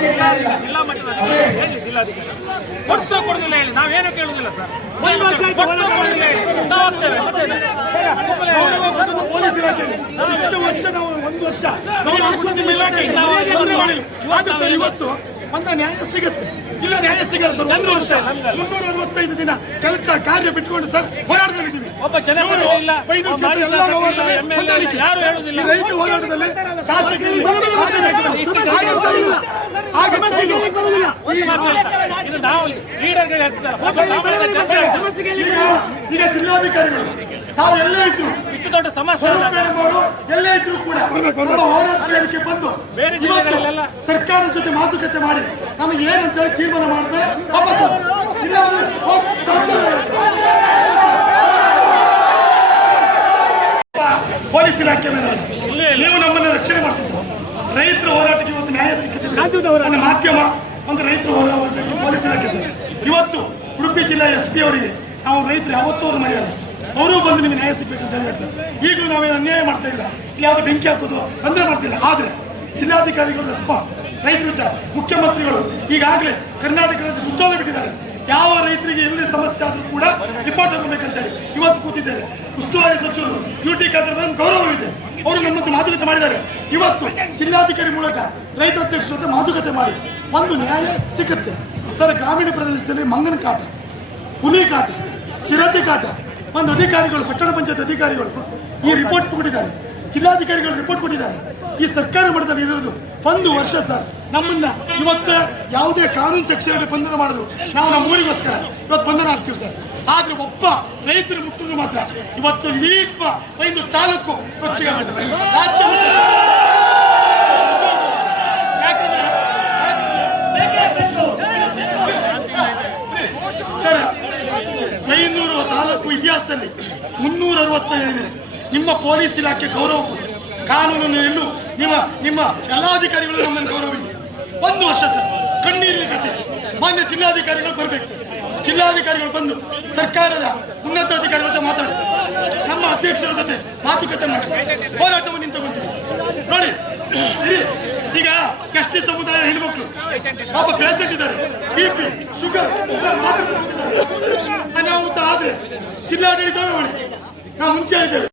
ಜಿಲ್ಲಾ ಮಟ್ಟದ ಅಧಿಕಾರಿ ಹೇಳಿ, ಜಿಲ್ಲಾಧಿಕಾರಿ ಕೊಡುದಿಲ್ಲ ಹೇಳಿ, ನಾವೇನು ಕೇಳುದಿಲ್ಲ ಸರ್. ಕೊಡುದಿಲ್ಲ ಹೇಳಿ ನಾವಾಗ್ತೇವೆ. ಪೊಲೀಸ್ ಇಲಾಖೆ ಇಷ್ಟು ವರ್ಷ ನಾವು 1 ವರ್ಷ ಗೌರವ ಇಲಾಖೆ ಆದ್ರೆ ಸರ್ ಇವತ್ತು ಒಂದು ನ್ಯಾಯ ಸಿಗುತ್ತೆ, ಇಲ್ಲ ನ್ಯಾಯ ಸಿಗಲ್ಲ ಸರ್. 1 ವರ್ಷ 365 ದಿನ ಕೆಲಸ ಕಾರ್ಯ ಬಿಟ್ಕೊಂಡು ಸರ್ ಹೋರಾಟದಲ್ಲಿದ್ದೀವಿ. ಒಬ್ಬ ಜನಪ್ರತಿನಿಧಿ ಯಾರು ಹೇಳುದಿಲ್ಲ. ರೈತ ಹೋರಾಟದಲ್ಲಿ ಶಾಸಕರಲ್ಲಿ ಈಗ ಜಿಲ್ಲಾಧಿಕಾರಿಗಳು ತಾವು ಎಲ್ಲೇ ಇದ್ರು, ಇಷ್ಟು ದೊಡ್ಡ ಸಮಸ್ಯೆ ಎಲ್ಲೇ ಇದ್ರು ಕೂಡ ಹೋರಾಟ ವೇದಿಕೆ ಬಂದು ಬೇರೆ ಜಿಲ್ಲೆಗಳೆಲ್ಲ ಸರ್ಕಾರದ ಜೊತೆ ಮಾತುಕತೆ ಮಾಡಿ ನಮಗೆ ಏನಂತ ಹೇಳಿ ತೀರ್ಮಾನ ಮಾಡಿದ್ರೆ ವಾಪಸ್ ಇಲ್ಲ ಪೊಲೀಸ್ ಇಲಾಖೆ ಮೇಲೆ ನೀವು ನಮ್ಮನ್ನು ರಕ್ಷಣೆ ಮಾಡ್ತಿದ್ರು. ರೈತರ ಹೋರಾಟಕ್ಕೆ ಇವತ್ತು ನ್ಯಾಯ ಸಿಕ್ಕಿದೆ. ಮಾಧ್ಯಮ ಒಂದು ರೈತರ ಹೋರಾಟಕ್ಕೆ ಪೊಲೀಸ್ ಇಲಾಖೆ ಸರ್ ಇವತ್ತು ಉಡುಪಿ ಜಿಲ್ಲಾ SP ಅವರಿಗೆ ನಾವು ರೈತರು ಯಾವತ್ತೂ ಅವ್ರು ಮರೆಯಲ್ಲ, ಅವರು ಬಂದು ನಿಮಗೆ ನ್ಯಾಯ ಸಿಗ್ಬೇಕು ಅಂತ ಹೇಳಿದ್ರೆ ಸರ್. ಈಗಲೂ ನಾವೇನು ಅನ್ಯಾಯ ಮಾಡ್ತಾ ಇಲ್ಲ, ಯಾವ್ದು ಬೆಂಕಿ ಹಾಕೋದು ತೊಂದರೆ ಮಾಡ್ತಿಲ್ಲ. ಆದ್ರೆ ಜಿಲ್ಲಾಧಿಕಾರಿಗಳು ರೆಸ್ಪಾನ್ಸ್ ರೈತರ ವಿಚಾರ, ಮುಖ್ಯಮಂತ್ರಿಗಳು ಈಗಾಗಲೇ ಕರ್ನಾಟಕ ರಾಜ್ಯ ಸುತ್ತೋಲೆ ಬಿಟ್ಟಿದ್ದಾರೆ. ಯಾವ ರೈತರಿಗೆ ಎಲ್ಲಿ ಸಮಸ್ಯೆ ಆದ್ರೂ ಕೂಡ ರಿಪೋರ್ಟ್ ತಗೋಬೇಕಂತ ಹೇಳಿ ಇವತ್ತು ಕೂತಿದ್ದಾರೆ. ಉಸ್ತುವಾರಿ ಸಚಿವರು UT ಖಾದರ್ ಗೌರವವಿದೆ, ಅವರು ನಮ್ಮಂತೆ ಮಾತುಕತೆ ಮಾಡಿದ್ದಾರೆ. ಇವತ್ತು ಜಿಲ್ಲಾಧಿಕಾರಿ ಮೂಲಕ ರೈತ ಅಧ್ಯಕ್ಷರ ಜೊತೆ ಮಾತುಕತೆ ಮಾಡಿ ಒಂದು ನ್ಯಾಯ ಸಿಗುತ್ತೆ ಸರ್. ಗ್ರಾಮೀಣ ಪ್ರದೇಶದಲ್ಲಿ ಮಂಗನ ಕಾಟ, ಹುಲಿ ಕಾಟ, ಚಿರತೆ ಕಾಟ ಒಂದು ಅಧಿಕಾರಿಗಳು, ಪಟ್ಟಣ ಪಂಚಾಯತ್ ಅಧಿಕಾರಿಗಳು ಈ ರಿಪೋರ್ಟ್ ಕೊಟ್ಟಿದ್ದಾರೆ, ಜಿಲ್ಲಾಧಿಕಾರಿಗಳು ರಿಪೋರ್ಟ್ ಕೊಟ್ಟಿದ್ದಾರೆ. ಈ ಸರ್ಕಾರ ಮಟ್ಟದಲ್ಲಿ ಇರೋದು 1 ವರ್ಷ ಸರ್. ನಮ್ಮನ್ನ ಇವತ್ತು ಯಾವುದೇ ಕಾನೂನು ಸೆಕ್ಷನ್ ಬಂಧನ ಮಾಡಿದ್ರು ನಾವು ನಮ್ಮ ಊರಿಗೋಸ್ಕರ ಇವತ್ತು ಬಂಧನ ಆಗ್ತೀವಿ ಸರ್. ಆದ್ರೆ ಒಬ್ಬ ರೈತರ ಮುಕ್ತರು ಮಾತ್ರ ಇವತ್ತು ಇಡೀ 5 ತಾಲೂಕು ರಾಜ್ಯ ಸರ್ 500 ತಾಲೂಕು ಇತಿಹಾಸದಲ್ಲಿ 365 ನಿಮ್ಮ ಪೊಲೀಸ್ ಇಲಾಖೆ ಗೌರವ ಕೊಡಿ. ಕಾನೂನನ್ನು ಎಲ್ಲೂ ನಿಮ್ಮ ಎಲ್ಲ ಅಧಿಕಾರಿಗಳು ನಮ್ಮನ್ನು ಗೌರವ ಇದೆ. 1 ವರ್ಷ ಸರ್ ಕಣ್ಣೀರಿನ ಕತೆ. ಮಾನ್ಯ ಜಿಲ್ಲಾಧಿಕಾರಿಗಳು ಬರ್ಬೇಕು ಸರ್. ಜಿಲ್ಲಾಧಿಕಾರಿಗಳು ಬಂದು ಸರ್ಕಾರದ ಉನ್ನತ ಅಧಿಕಾರಿಗಳ ಜೊತೆ ಮಾತಾಡಿ, ನಮ್ಮ ಅಧ್ಯಕ್ಷರ ಜೊತೆ ಮಾತುಕತೆ ಮಾಡಿ ಹೋರಾಟವನ್ನು ನಿಂತುಕೊಂತೀವಿ ನೋಡಿ. ಈಗ ಕಷ್ಟ ಸಮುದಾಯ ಹೆಣ್ಮಕ್ಳು ಪಾಪ ಪೇಷಂಟ್ ಇದ್ದಾರೆ, BP ಶುಗರ್ ಅನಾಹುತ ಆದ್ರೆ ಜಿಲ್ಲಾಡಳಿತವೇ ಮಾಡಿ ನಾವು ಮುಂಚೆ ಹೇಳಿದ್ದೇವೆ.